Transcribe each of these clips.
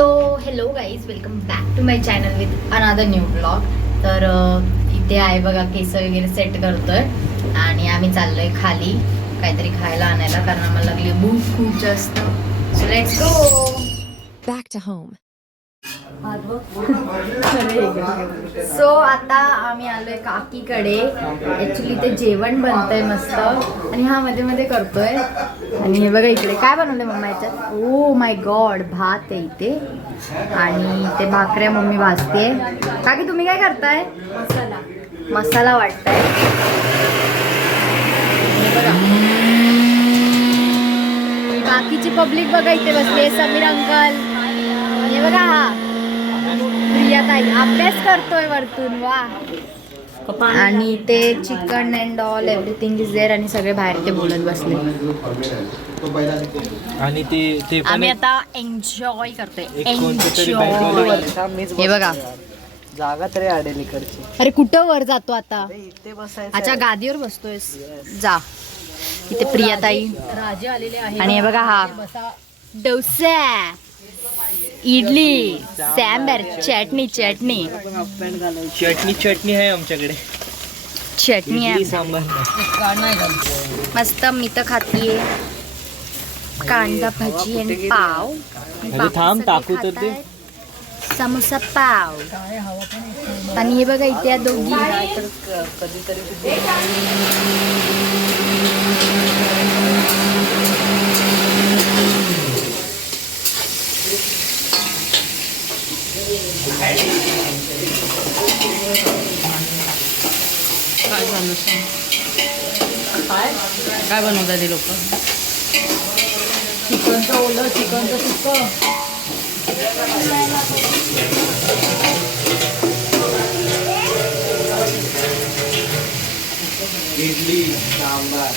So hello guys welcome back to my channel with another new blog तर इथे आहे बघा केस वगैरे सेट करतोय. आणि आम्ही चाललोय खाली काहीतरी खायला आणायला कारण आम्हाला लागली भूक खूप जास्त. So let's go back to home so आता आम्ही आलोय काकीकडे. ऍक्च्युली ते जेवण बनतंय मस्त. आणि हा मध्ये मध्ये करतोय. आणि हे बघा इकडे. काय बनवलंय मम्मा याच्यात? ओ माय गॉड भात आहे इथे. आणि ते भाकऱ्या मम्मी भाजते काकी तुम्ही काय करताय? मसाला. मसाला वाटताय. बघा. बाकीची पब्लिक बघा इथे बसले समीर अंकल. हे बघा. हा प्रिया ताई अभ्यास करतोय वरतून वा. आणि ते chicken and all everything is there आणि सगळे बाहेर ते बोलत बसले. आणि ते ते आम्ही आता एन्जॉय करतोय. एन्जॉय हे बघा. जागा तरी आडेल इकडची. अरे कुठं वर जातो आता? इथे बसायचं अच्छा गादीवर बसतोय जा. इथे प्रियाताई. राजे आलेले आहे. आणि हे बघा हा. डोसा. इडली सॅम्बर चटणी चटणी. चटणी चटणी आहे आमच्याकडे. चटणी आहे. सांबार. मस्त मी तर खातीये. कांदा भजी आणि पाव. थांब, टाकू तर दे. खातायत. समोसा पाव. आणि हे बघा इथे दोघी काय झालं सांग काय काय बनवतात ते लोक चिकनचं ओलं चिकनचं सुक्क इडली सांबार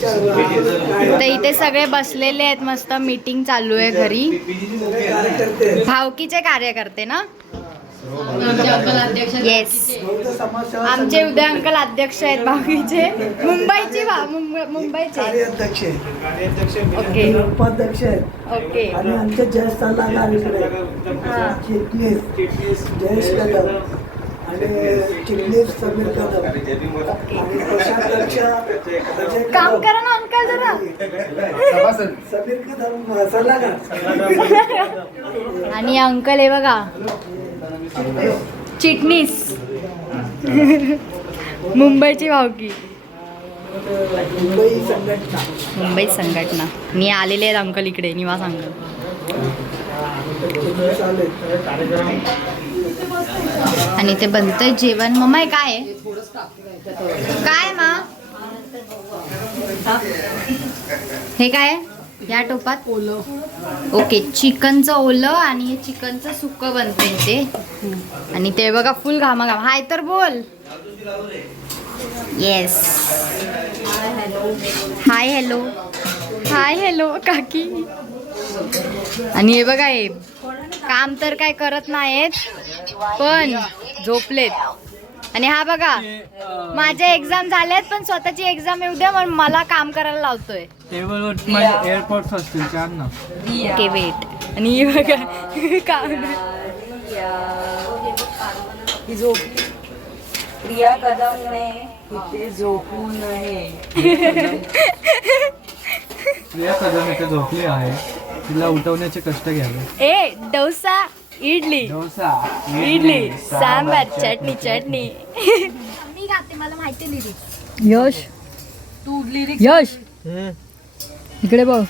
तर इथे सगळे बसलेले आहेत मस्त मीटिंग चालू आहे घरी. भावकीचे कार्यकर्ते ना? आमचे येस उद्या अंकल अध्यक्ष आहेत भावकीचे. मुंबईचे मुंबईचे. ओके. उपाध्यक्ष आहेत. ओके. आणि आमचे जयेश सल्लागार इकडे. चिटणीस. जयेश कदम आणि चिटणीस समीर कदम आणि कोषाध्यक्ष अजय काम करा ना अंकल जरा. समीर कदम सल्लागार आणि अंकल हे बघा. चिटणीस. मुंबईची भावकी. मुंबई संघटना. मुंबई संघटना. मी आलेले आहेत अंकल इकडे निवास अंकल. आणि ते बनतंय जेवण. मम्मा हे काय आहे? काय मा? हे काय या टोपात? ओलं ओके चिकनचं ओलं आणि हे चिकनचं सुक्क बनते ते. आणि ते बघा फुल घामाघाम. हाय तर बोल. Yes hi hello hi hello काकी. आणि हे बघा हे काम तर काय करत नाहीत पण झोपलेत. आणि हा बघा माझ्या एक्झाम झाल्यात पण स्वतःची एक्झाम येऊ द्या म्हणून मला काम करायला लावतोय. टेबलवर माझे एअरपोर्ट्स असतील चार ना. ओके वेट आणि हे बघा काम ही झोप. प्रिया कदमने इथे झोपू नये प्रिया कदम इथे झोपली आहे. तिला उठवण्याचे कष्ट घ्यावे. ए डोसा इडली. डोसा इडली सांबार चटणी चटणी. मी गाते मला माहिती लिरिक्स यश. तू यश. इकडे बघ.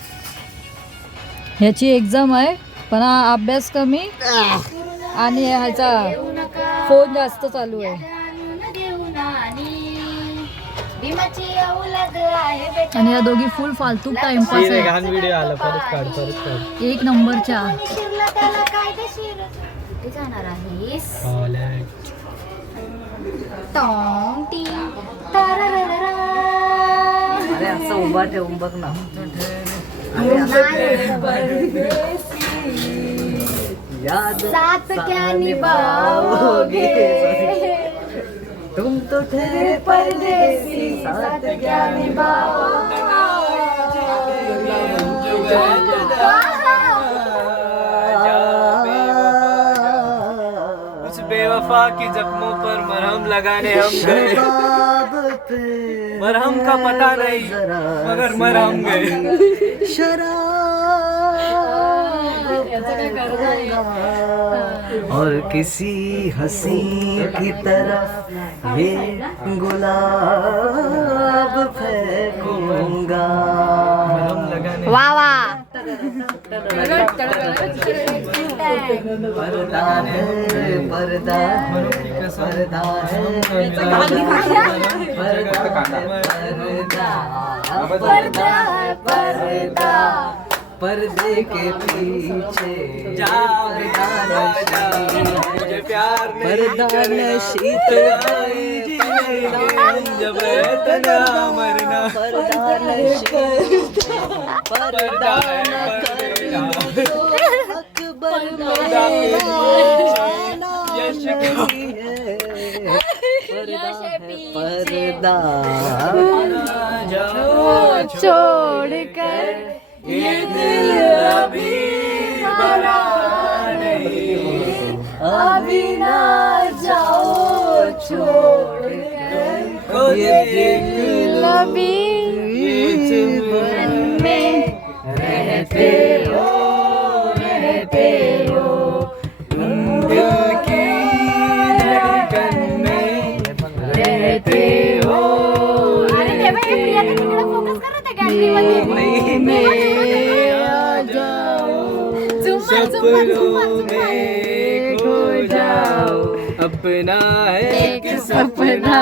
ह्याची एक्झाम आहे पण हा अभ्यास कमी आणि ह्याचा फोन जास्त चालू आहे. आणि या दोघी फुल फालतू टाइमपास आहे. घाण व्हिडिओ आला. परत काढ परत काढ. एक नंबरच्या. कुठे जाणार आहेस. टॉम टी तारारारा. अरे असं उभा ठेवून बघ ना. साथ क्या निभाओगे. तुम तो ठहरे परदेसी साथ क्या उस बेवफा की जख्मों पर मरहम लगाने हम गए। मरहम का पता नहीं मगर मरहम गए। और किसी हसी की तरफ ये गुलाब फेंकूंगा। मरहम लगाने वा वा पर्दा है पर्दा पर्दा है पर्दा पर्दा पर्दे के पीछे जा पर्दा जा मुझे प्यार पर्दा नशी तो आई जब तना मरना पर्दा नशी पर्दा अपना है एक सपना?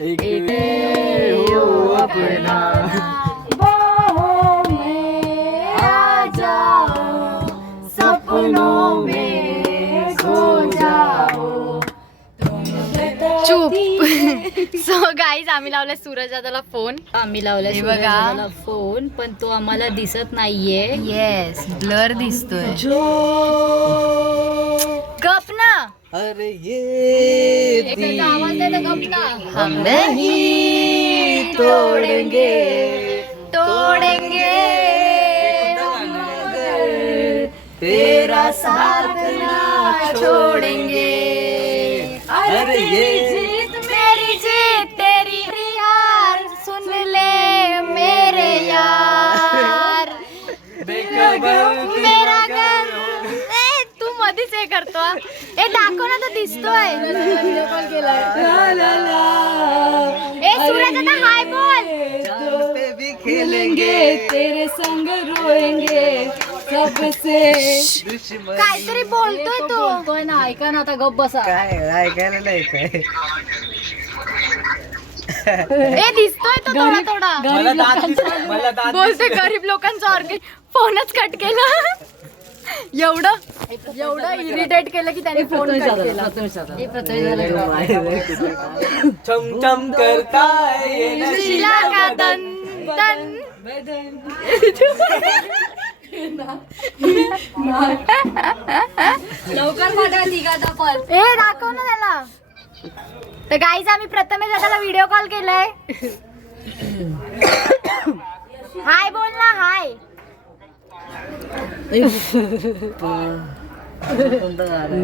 एक हो अपना। सो गाईज आम्ही लावलाय सूरज दादाला फोन आम्ही लावलाय बघा. फोन पण तो आम्हाला दिसत नाहीये. येस ब्लर दिसतोय. गप ना. अरे ये आवाज हम नहीं तोड़ेंगे तोड़ेंगे. तेरा साथ ना छोड़ेंगे। अरे ये हा. ए दाखव ना तर दिसतोय. ए सूरज आता हाय बोल. भी खेलेंगे तेरे संग रोएंगे सबसे. काहीतरी बोलतोय तू. बोलतोय ना ऐका ना आता गप बसा. काय ऐकायला नाही काय? ए दिसतोय तो थोडा थोडा. मला दात दिसतोय, मला दात बोलते गरीब लोकांचा ऑर्गन फोनच कट केला. एवढं? एवढं इरिटेट केलं की त्याने फोन केला. हे करता है शिला का तन तन. लवकर पाठवा तिघाचा पण ए दाखव ना त्याला. तर गाईज आम्ही प्रथमेश दादाला व्हिडिओ कॉल केलाय. हाय बोल ना हाय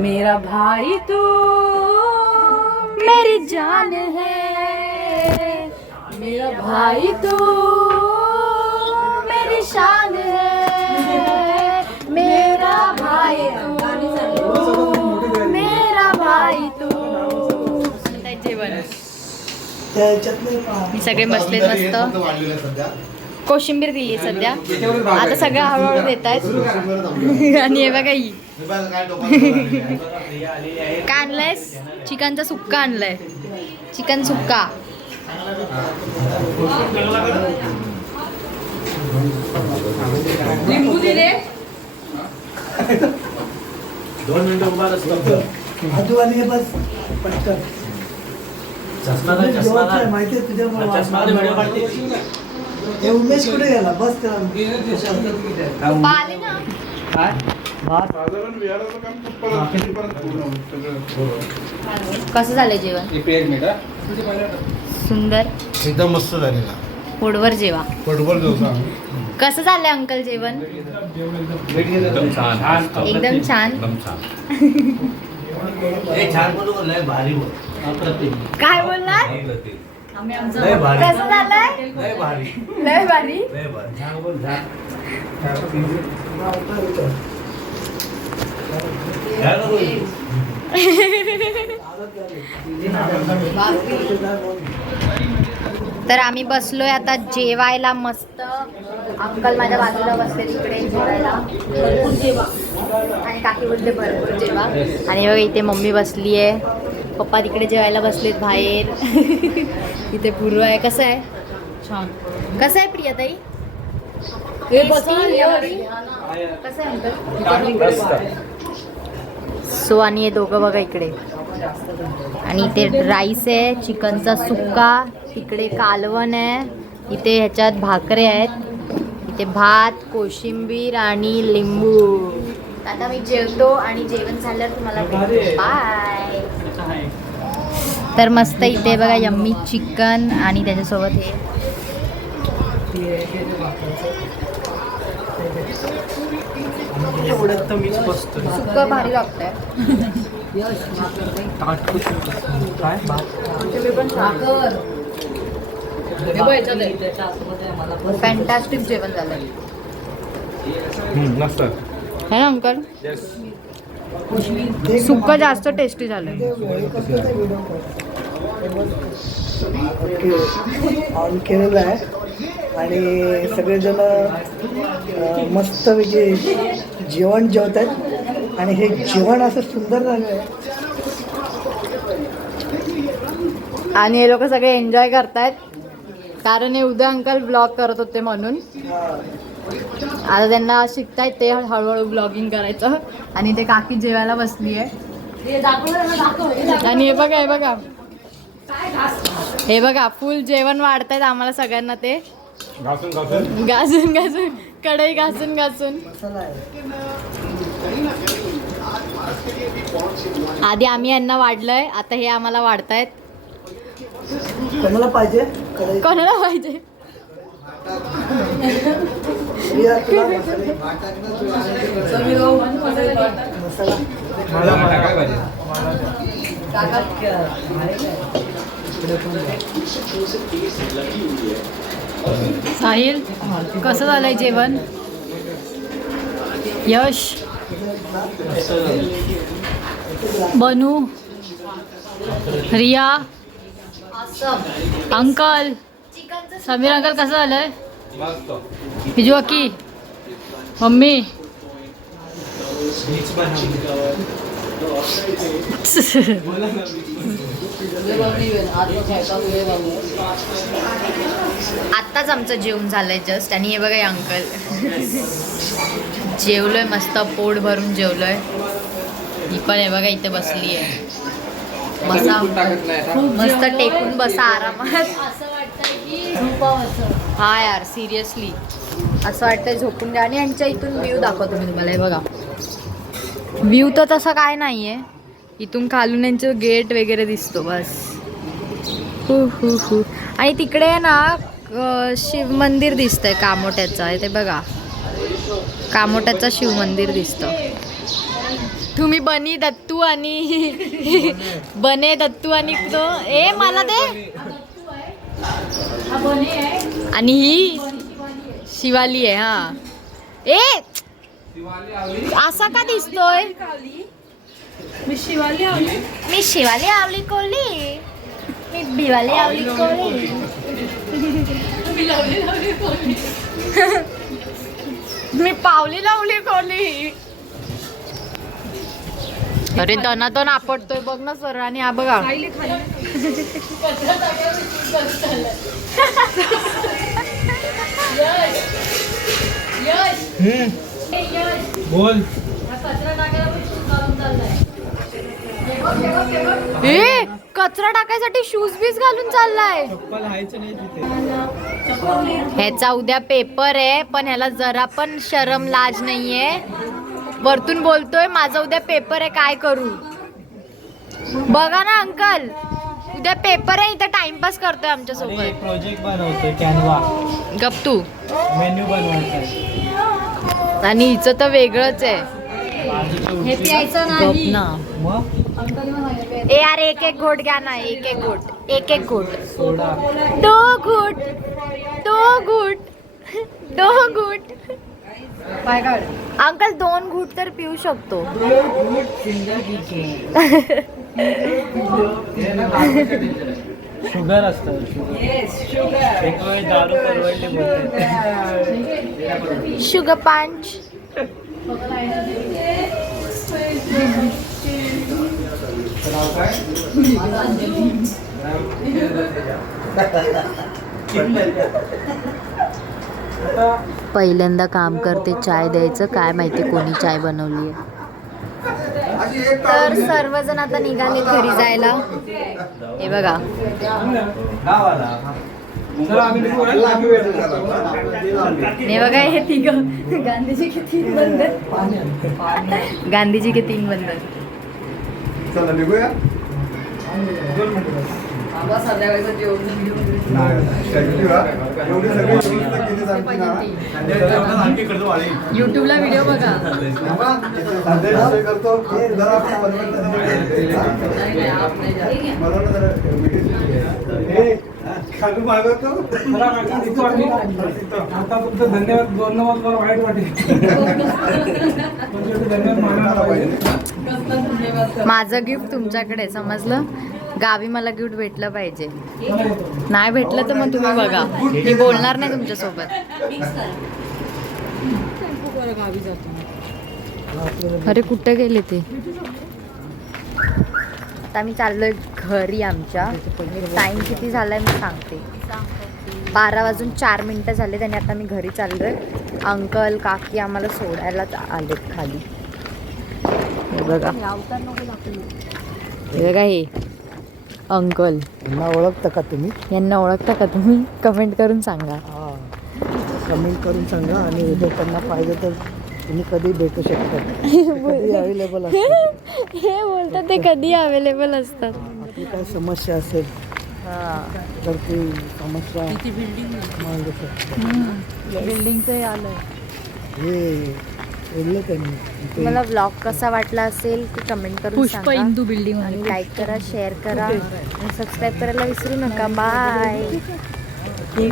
मेरा भाई तू मेरी जान है मेरा भाई तू मेरी शान है मेरा भाई तू मेरा भाई तू मी सगळे बसलेत मस्त कोशिंबीर दिली सध्या. आता सगळं हळूहळू देत आहेत. आणि हे बघा ही. काय आणलंयस चिकनचा सुक्का आणलाय. चिकन सुक्का. आजू आली आहे बस. पटकन. जेवढचं आहे माहिती आहे तुझ्या हे उमेश कुठे गेला? बस आले ना कसं झालं जेवण? सुंदर. एकदम मस्त झालेला. पोटभर जेवा. फुटबॉल डोसा कसं झालंय अंकल जेवण? एकदम छान. छान. बोलू भारी बोल काय बोलणार लय भारी. कसं झालंय? लय भारी. लय भारी. लय भारी. छान बोल तर आम्ही बसलोय आता जेवायला मस्त. अंकल माझ्या बाजूला बसले तिकडे जेवायला. भरपूर जेवा आणि काकी बोलते भरपूर जेवा. आणि बघा इथे मम्मी बसली आहे पप्पा तिकडे जेवायला बसलेत बाहेर. इथे पूर्व आहे. कसं आहे? छान. कसं आहे प्रियाताई? कसं आहे अंकल? सो आणि हे दोघं बघा इकडे. आणि इथे राईस आहे चिकनचा सुक्का तिकडे कालवण आहे इथे ह्याच्यात भाकरे आहेत. इथे भात कोशिंबीर आणि लिंबू. आता मी जेवतो आणि जेवण झाल्यावर तुम्हाला बाय तर मस्त इथे बघा यम्मी चिकन आणि त्याच्यासोबत हे. सुक्का भारी लागतंय. फॅन्टॅस्टिक जेवण है ना अंकल? सुक्क जास्त टेस्टी झालंय. ऑन केलेलं आहे. आणि सगळेजण अं, मस्तपैकी जेवण जेवत आहेत आणि हे जेवण असं सुंदर झालं आहे. आणि हे लोक सगळे एन्जॉय करतायत. कारण हे उद्या अंकल ब्लॉग करत होते म्हणून. आता त्यांना शिकतायत ते हळूहळू ब्लॉगिंग करायचं. आणि ते काकी जेवायला बसली आहे हे हे. आणि हे बघा हे बघा. हे बघा फुल जेवण वाढतायत आम्हाला सगळ्यांना ते. घासून घासून. कढई घासून घासून. आधी आम्ही यांना वाढलंय आता हे आम्हाला वाढतायत. कोणाला पाहिजे? कढई. कोणाला पाहिजे? साहिल कसं झालंय जेवण? यश? बनू? रिया? अंकल? समीर अंकल कसं झालंय? बिजू की मम्मी. आत्ताच आमचं जेवण झालंय जस्ट आणि हे बघा अंकल जेवलोय मस्त पोट भरून जेवलोय. ही पण हे बघा इथे बसली आहे बसा मस्त टेकून बसा आरामात. हा यार सिरियसली असं वाटतंय झोपून द्या. आणि यांच्या इथून व्ह्यू दाखवतो मी तुम्हाला. हे बघा. व्ह्यू तर तसं काय नाही आहे इथून खालून यांचं गेट वगैरे दिसतो बस. हु हु हु. आणि तिकडे ना शिव मंदिर दिसतंय कामोट्याचं. ते बघा. कामोट्याचं शिव मंदिर दिसतं. तुम्ही बनी दत्तू आणि बने दत्तू आणि तो ए मला दे. आणि ही शिवाली आहे हा. ए! असा का दिसतोय? मी शिवाली आवली मी शिवाली आवली कोली. मी भिवाली आवली कोली. मी पावली लावली कोली. अरे दनादन आपटतोय बघ ना सर आणि हा बघा. बोल ए कचरा टाकायसाठी शूज बीज घालून चाललाय. चप्पल हायचं नाही तिथे ह्याचा उद्या पेपर आहे पण ह्याला जरा पण शरम लाज नाहीये. वरतून बोलतोय माझा उद्या पेपर आहे काय करू? बघा ना अंकल. उद्या पेपर आहे इथं टाइमपास करतोय आमच्यासोबत प्रोजेक्ट बनवतोय कॅनवा गप तू. मेन्यू बनवायचा. आणि हिचं तर वेगळंच आहे. हे प्यायचं गप नाही. ना. ए यार एक एक घोट घ्या ना एक एक घोट. एक एक घोट. सोडा. दो घोट. दो घोट. दो घोट. अंकल दोन घूट तर पिऊ शकतो. शुगर असतं. शुगर एक वेळ दारू परवडली बोलते शुगर पाँच पहिल्यांदा काम करते चाय द्यायचं. काय माहिती कोणी चाय बनवली आहे तर सर्वजण आता निघाले घरी जायला. हे बघा. हे बघा हे तिघ. गांधीजी के तीन बंधन. गांधीजी के तीन बंधन. संध्याकाळचं जेवण युट्यूबला व्हिडिओ बघा. आता तुमचं धन्यवाद बोलणं मला वाईट वाटेल. माझं गिफ्ट तुमच्याकडे समजलं? गावी मला गिफ्ट भेटलं पाहिजे. नाही भेटलं तर मग तुम्ही बघा. मी बोलणार नाही तुमच्यासोबत. अरे कुठे गेले ते? आता मी चाललोय घरी आमच्या. टाइम किती झालाय मी सांगते. बारा वाजून चार मिनिटं झाले आणि आता मी घरी चाललोय. अंकल काकी आम्हाला सोडायलाच आलेत खाली. बघा. हे बघा हे. अंकल. यांना ओळखता का तुम्ही? यांना ओळखता का तुम्ही? कमेंट करून सांगा. कमेंट करून सांगा आणि जर त्यांना पाहिजे तर तुम्ही कधी भेटू शकता. कधी अवेलेबल असतात. हे बोलतात ते कधी अवेलेबल असतात. आपली काय समस्या असेल तर ती समस्या शकतो. बिल्डिंगचं आलं हे बोलले त्यांनी. मला ब्लॉग कसा वाटला असेल ते कमेंट करून पुष्प सांगा. इंदू बिल्डिंग आणि लाईक करा शेअर करा. आणि सबस्क्राईब करायला विसरू नका. बाय